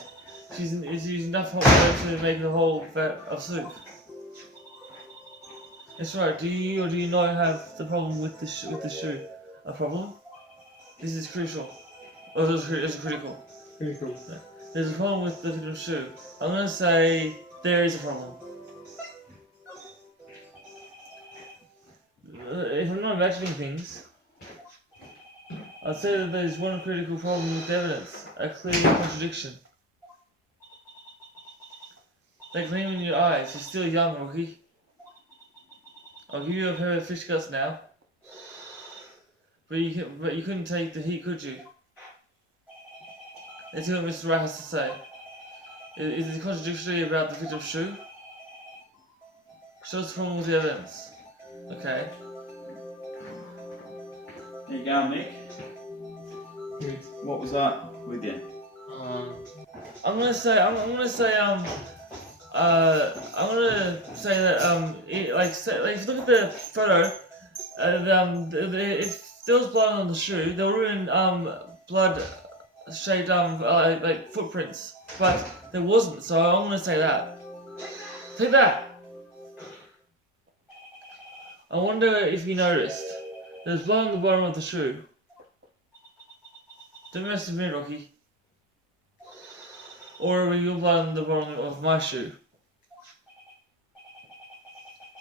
She's using enough hot water to make a whole vat of soup. That's right. Do you or do you not have the problem with the shoe? A problem? This is crucial. Oh, this is critical. Critical. There's a problem with the victim's shoe. I'm gonna say there is a problem. If I'm not imagining things, I'd say that there's one critical problem with the evidence, a clear contradiction. That gleam in your eyes, you're still young, rookie. I'll give you a pair of fish guts now. But you couldn't take the heat, could you? Let's hear what Mr. Wright has to say. Is it contradictory about the victim's shoe? Show us the problem with the evidence. Okay. There you go, Nick. Good. What was that with you? I'm gonna say that if you look at the photo, there was blood on the shoe. There were blood shaped like footprints, but there wasn't. So I'm gonna say that. Take that. I wonder if you noticed. There's blood on the bottom of the shoe. Don't mess with me, Rocky. Or were you blood on the bottom of my shoe?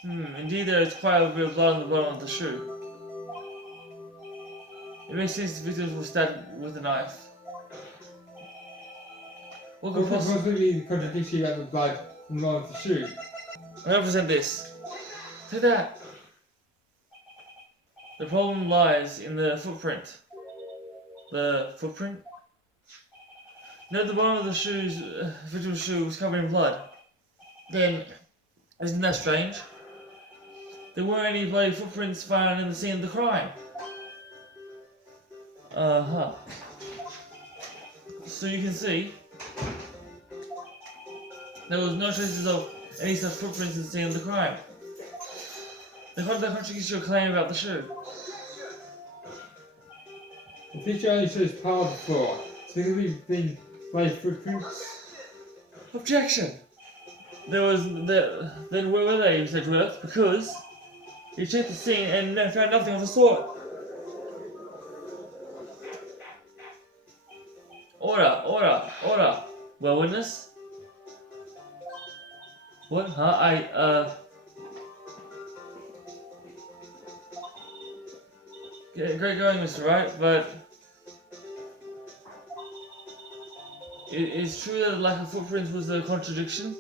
Indeed there is quite a bit of blood on the bottom of the shoe. It makes sense the victims were stabbed with a knife. What could possibly the contradiction about the blood on the bottom of the shoe? I'm gonna present this. Take that. The problem lies in the footprint. The footprint? No, the bottom of the victim's shoe was covered in blood. Then, isn't that strange? There weren't any bloody footprints found in the scene of the crime. So you can see, there was no traces of any such footprints in the scene of the crime. That contradicts your claim about the shoe. The picture only shows part of the floor, so it could have been by footprints. Objection! Then where were they, Mr. Edgeworth? Because you checked the scene and found nothing of the sort. Order. Well, witness? What? Huh? Great going, Mr. Wright, but it's true that the lack of footprints was a contradiction.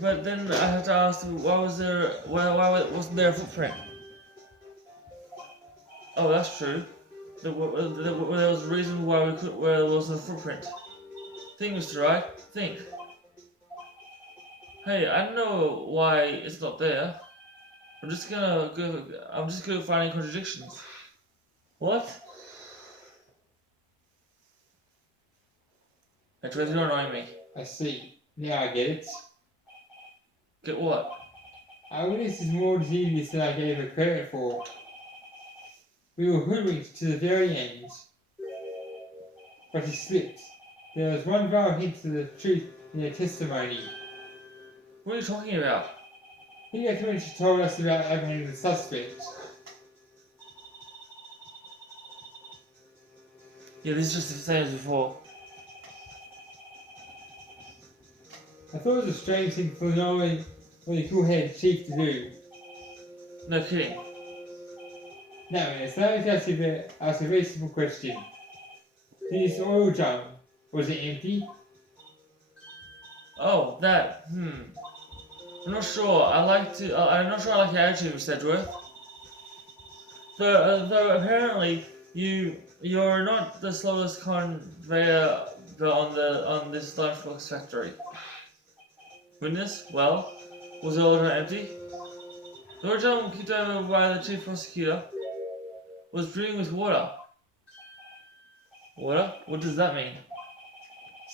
But then I have to ask, why wasn't there a footprint? Oh, that's true. There was a reason why where there wasn't a footprint. Think, Mr. Wright. Think. Hey, I don't know why it's not there. I'm just gonna find any contradictions. What? Hey, Tracy, you're annoying me. I see. Now I get it. Get what? Our witness is more genius than I gave her credit for. We were hoodwinked to the very end. But she slipped. There was one viral hint to the truth in her testimony. What are you talking about? Think that's when she told us about apprehending the suspect. Yeah, this is just the same as before. I thought it was a strange thing for an only cool-headed chief to do. No kidding. Now, it's time to ask a very simple question. This oil drum, was it empty? Oh, that. I'm not sure. I'm not sure I like your attitude, Mr. Edgeworth. Though apparently you're not the slowest conveyor on this lunchbox factory. Witness, well, was the order empty? The order kicked over by the chief prosecutor was brewing with water. Water? What does that mean?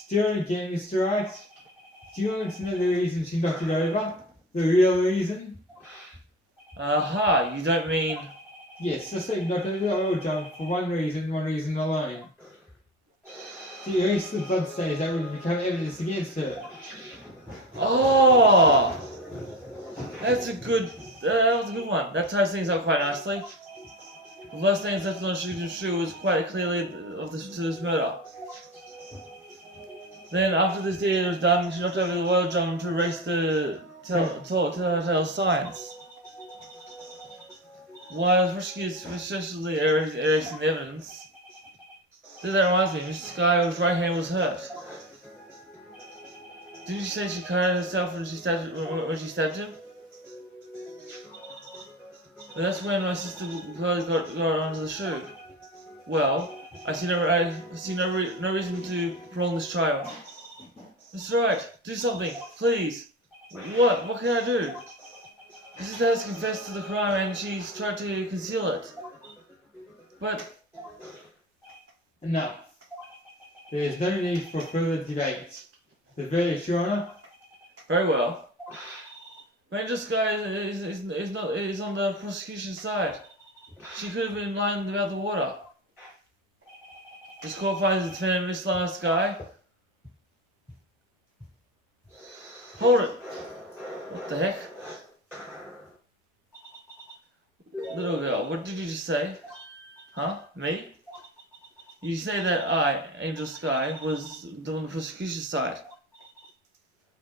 Still don't get it, Mr. Wright? Do you want to know the reason she knocked it over? The real reason? Aha, you don't mean... Yes, suspect knocked over the oil drum for one reason alone. To erase the bloodstains that would become evidence against her. Oh! That was a good one. That ties things up quite nicely. The bloodstains left on the shoe was quite clearly to this murder. Then, after this deed was done, she knocked over the oil drum to erase the telltale signs. While the prosecutors were successfully erasing the evidence, that reminds me, Mr. Sky's right hand was hurt. Didn't you say she cut herself when she stabbed him? But that's when my sister got onto the shoe. Well, I see no reason to prolong this trial. Mr. Wright, do something, please. What? What can I do? This sister has confessed to the crime and she's tried to conceal it. But... Enough. There is no need for further debate. The verdict, Your Honour? Very well. Ranger Sky is on the prosecution's side. She could have been lying about the water. This court finds the defendant Miss Lana Sky. Hold it! What the heck? Little girl, what did you just say? Huh? Me? You say that I, Angel Sky, was on the prosecution's side.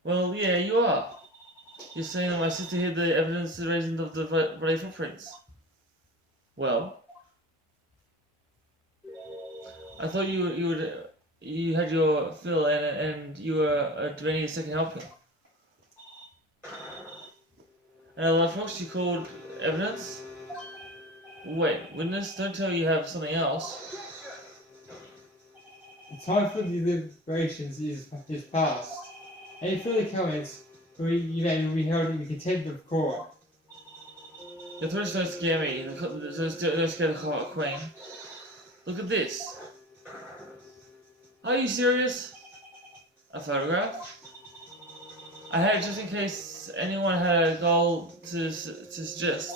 Well, yeah, you are. You're saying that my sister hid the evidence raising of the bloody footprints. Well, I thought you had your fill and you were demanding a second helping. And a lunchbox you called evidence? Wait, witness, don't tell you have something else. The time for the deliberations is past. Any further comments will be held in contempt of court. Your threats don't scare me. Don't scare the Queen. Look at this. Are you serious? A photograph? I had it just in case anyone had a goal to suggest.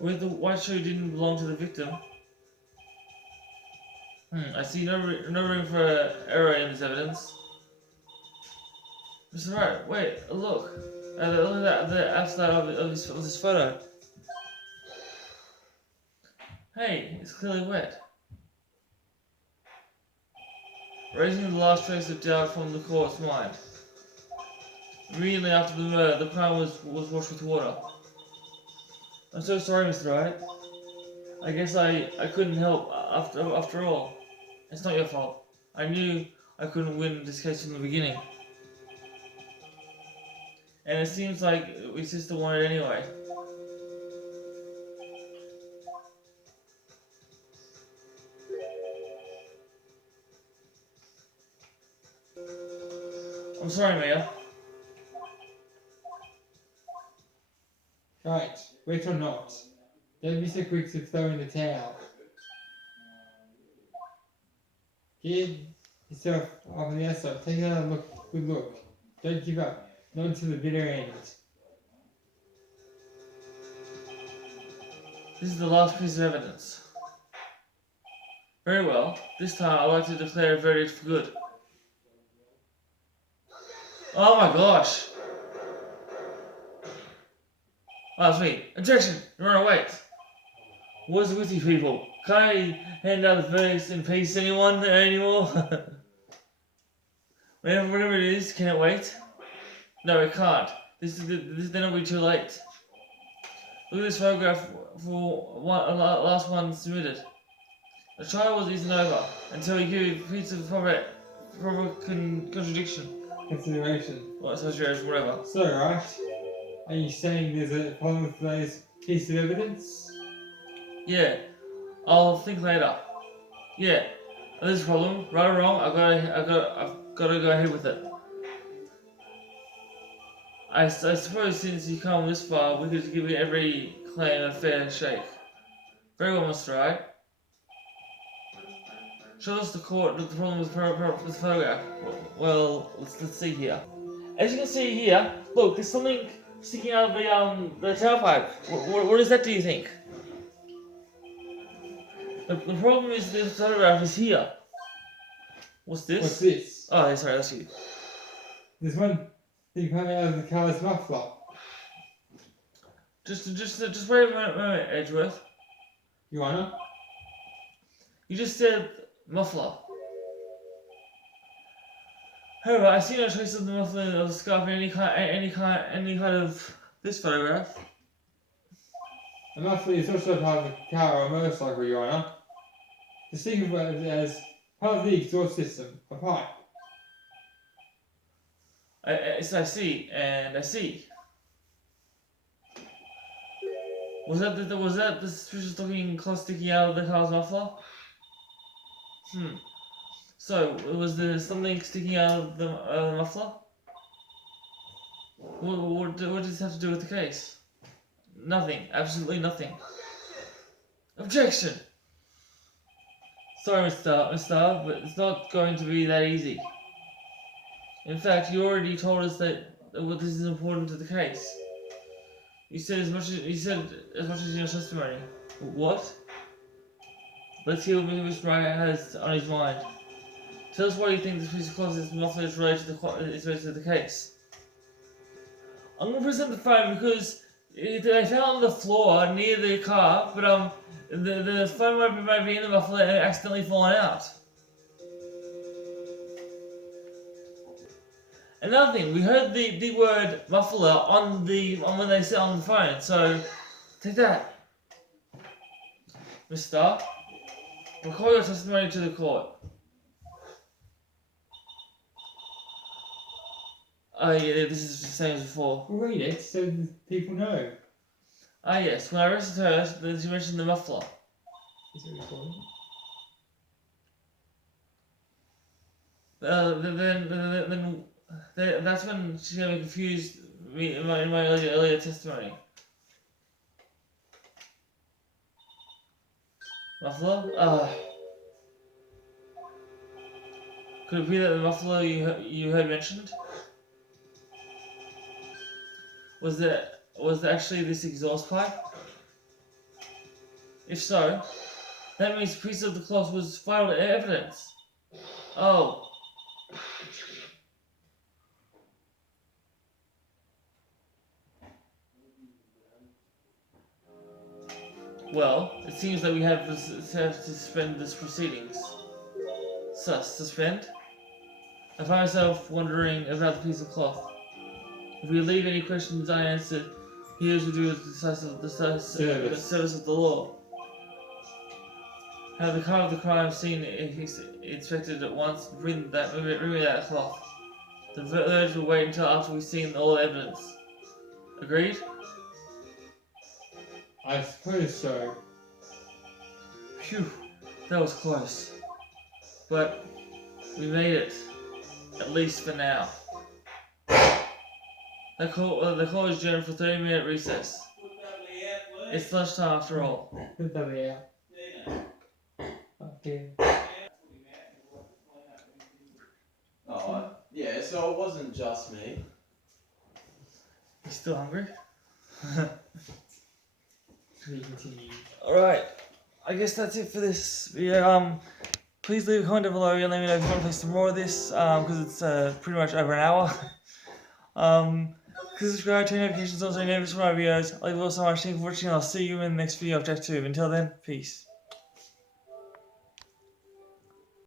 With the white shoe didn't belong to the victim. I see no room for error in this evidence. Mr. Wright, wait, look. Look at the outside of this photo. Hey, it's clearly wet. Raising the last trace of doubt from the court's mind. Immediately after the murder, the crime was washed with water. I'm so sorry, Mr. Wright. I guess I couldn't help after all. It's not your fault. I knew I couldn't win this case from the beginning. And it seems like your sister won it anyway. I'm sorry, Mia. Right, wait or not. Don't be so quick to throw in the towel. Get yourself on the outside. Take another good look. Don't give up. Not until the bitter end. This is the last piece of evidence. Very well. This time I'd like to declare a verdict for good. Oh my gosh! Oh, that's me. Objection! You're on wait. What's with you people? Can't I hand out the verdicts in peace anyone anymore? whenever it is, can it wait? No, it can't. This then it'll be too late. Look at this photograph for last one submitted. The trial isn't over until we give a piece of proper contradiction. Consideration. Or association, whatever. So, right? Are you saying there's a problem with today's piece of evidence? Yeah, I'll think later. Yeah, there's a problem. Right or wrong, I've got to go ahead with it. I suppose since you come this far, we could give every claim a fair shake. Very well, Mr. Wright. Show us the court the problem with the photograph. Well, let's see here. As you can see here, look, there's something sticking out of the tailpipe. What is that, do you think? The problem is the photograph is here. What's this? What's this? Oh, yeah, sorry, that's you. There's one thing coming out of the car's muffler. Just wait a moment, Edgeworth. Your Honour? You just said muffler. However, I see no trace of the muffler of the scarf in any kind of this photograph. A muffler is also part of a car or a motorcycle, Your Honour. Distinguished as part of the exhaust system, a pipe. I see, and I see. Was that the suspicious looking cloth sticking out of the car's muffler? So, was there something sticking out of the muffler? What does this have to do with the case? Nothing. Absolutely nothing. Objection! Sorry, Mr. but it's not going to be that easy. In fact, you already told us that this is important to the case. You said as much as in your testimony. What? Let's hear what Mr. Wright has on his mind. Tell us why you think this piece of cloth is muffler is related to the case. I'm going to present the phone because they found it on the floor near the car, but the phone might be in the muffler and accidentally fallen out. Another thing, we heard the word muffler on when they said on the phone, so take that. Mister, recall your testimony to the court. Oh yeah, this is the same as before. Well, read it so the people know. Ah yes, when I arrested her, she mentioned the muffler. Is it recording? Then that's when she got me confused in my earlier testimony. Muffler? Could it be that the muffler you heard mentioned? Was there actually this exhaust pipe? If so, that means a piece of the cloth was vital evidence. Oh. Well, it seems that we have to suspend this proceedings. Suspend? I find myself wondering about the piece of cloth. If we leave any questions unanswered, here's to do with the service of the law. Have the car of the crime scene inspected at once. Bring me that cloth. The verdict will wait until after we've seen all the evidence. Agreed? I suppose so. Phew, that was close. But we made it. At least for now. They call us adjourned for 30-minute recess. It's lunchtime after all. Yeah. Okay. Oh, yeah, so it wasn't just me. You still hungry? We continue. Alright, I guess that's it for this video. Please leave a comment down below and let me know if you want to play some more of this, because it's pretty much over an hour. Please subscribe, turn notifications on so you never miss my videos. I love you all so much. Thank you for watching. I'll see you in the next video of Jack 2. Until then, peace.